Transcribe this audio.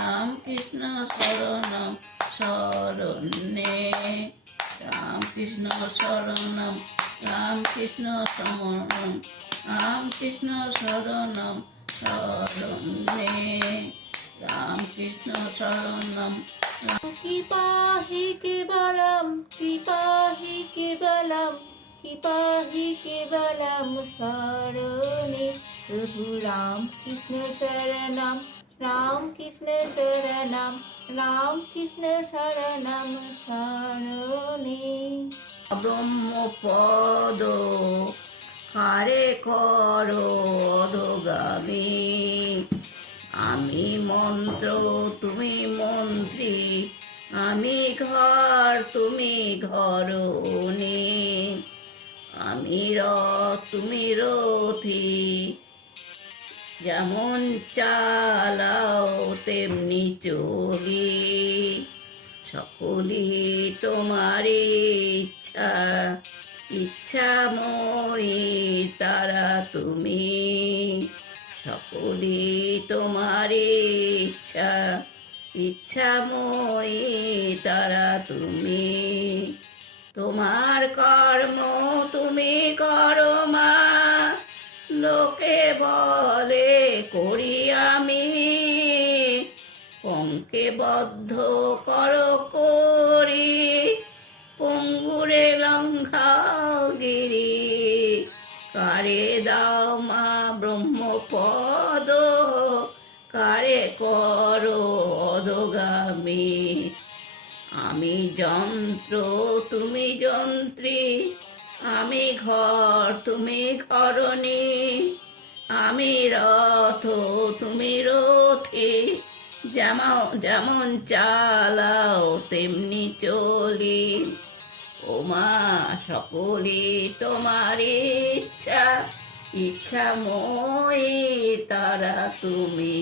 রাম কৃষ্ণ শরণম শরণ্যে, রাম কৃষ্ণ শরণম রাম কৃষ্ণ শরণম, রাম কৃষ্ণ শরণম শরণ্যে, রাম কৃষ্ণ শরণম। কৃপা হি কেবলম, কৃপা হি কেবলম, কৃপা হি কেবলম শরণে, প্রভু রাম কৃষ্ণ শরণম, রাম কৃষ্ণ শরণম, রাম কৃষ্ণ শরণম শরণে। ব্রহ্মপদ কারে করো অধোগামী, আমি মন্ত্র তুমি মন্ত্রী, আমি ঘর তুমি ঘরণী, আমি রথ তুমি রথী, যেমন চালাও তেমনি চলি, সকলই তোমার ইচ্ছা, ইচ্ছাময়ী তারা তুমি, সকলই তোমার ইচ্ছা, ইচ্ছাময়ী তারা তুমি, তোমার কর্ম তুমি করো মা, লোকে বলে করি আমি, পঙ্কে বদ্ধ করো করি, পঙ্গুরে লঙ্ঘাও গিরি, কারে দাও মা ব্রহ্মপদ, কারে করো অধোগামী, আমি যন্ত্র তুমি যন্ত্রী, আমি ঘর তুমি ঘরণী, আমি রথ তুমি রথী, যেমন চালাও তেমনি চলি, ও মা সকলই তোমার ইচ্ছা, ইচ্ছাময়ী তারা তুমি।